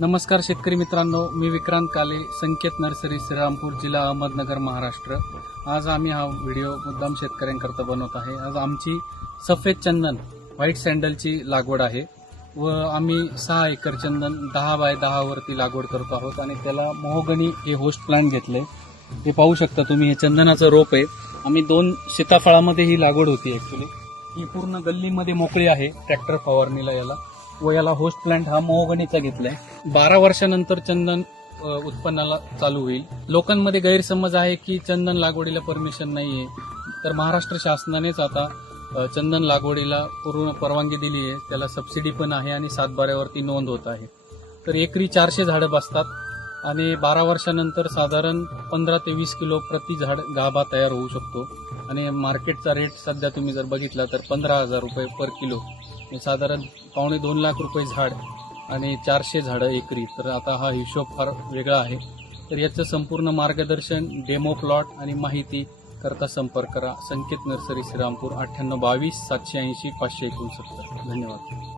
नमस्कार शेतकरी मित्रांनो, मी विक्रांत काले, संकेत नर्सरी, श्रीरामपूर, जिल्हा अहमदनगर, महाराष्ट्र। आज आम्ही हा व्हिडिओ मुद्दाम शेतकऱ्यांकरता बनवत आहे। आज आमची सफेद चंदन व्हाईट सँडलची लागवड आहे व आम्ही 6 एकर चंदन 10 बाय 10 वरती लागवड करत आहोत आणि त्याला मोहगनी हे होस्ट प्लांट घेतले। हे पाहू शकता तुम्ही, हे चंदनाचं रोप आहे। आम्ही 2 सीताफळामध्ये ही लागवड होती। ऍक्च्युली ही पूर्ण गल्लीमध्ये मोकळी आहे ट्रॅक्टर फवारणीला याला, व याला होस्ट प्लांट हा मोहगणीचा घेतलाय। 12 वर्षानंतर चंदन उत्पन्नाला चालू होईल। लोकांमध्ये गैरसमज आहे की चंदन लागवडीला परमिशन नाहीये, तर महाराष्ट्र शासनानेच आता चंदन लागवडीला पूर्ण परवानगी दिली आहे। त्याला सबसिडी पण आहे आणि 7/12वरती नोंद होत आहे। तर एकरी 400 झाडं बसतात आणि 12 वर्षानंतर साधारण 15 ते 20 किलो प्रति झाड गाभा तयार होऊ शकतो आणि मार्केटचा रेट सध्या तुम्ही जर बघितला तर 15,000 रुपये पर किलो, साधारण 2.25 लाख रुपये झाड आणि 400 झाडं एकरी। तर आता हा हिशोब फार वेगळा आहे। तर याचं संपूर्ण मार्गदर्शन, डेमो प्लॉट आणि माहिती करता संपर्क करा संकेत नर्सरी, श्रीरामपूर, 9822 780 569। धन्यवाद।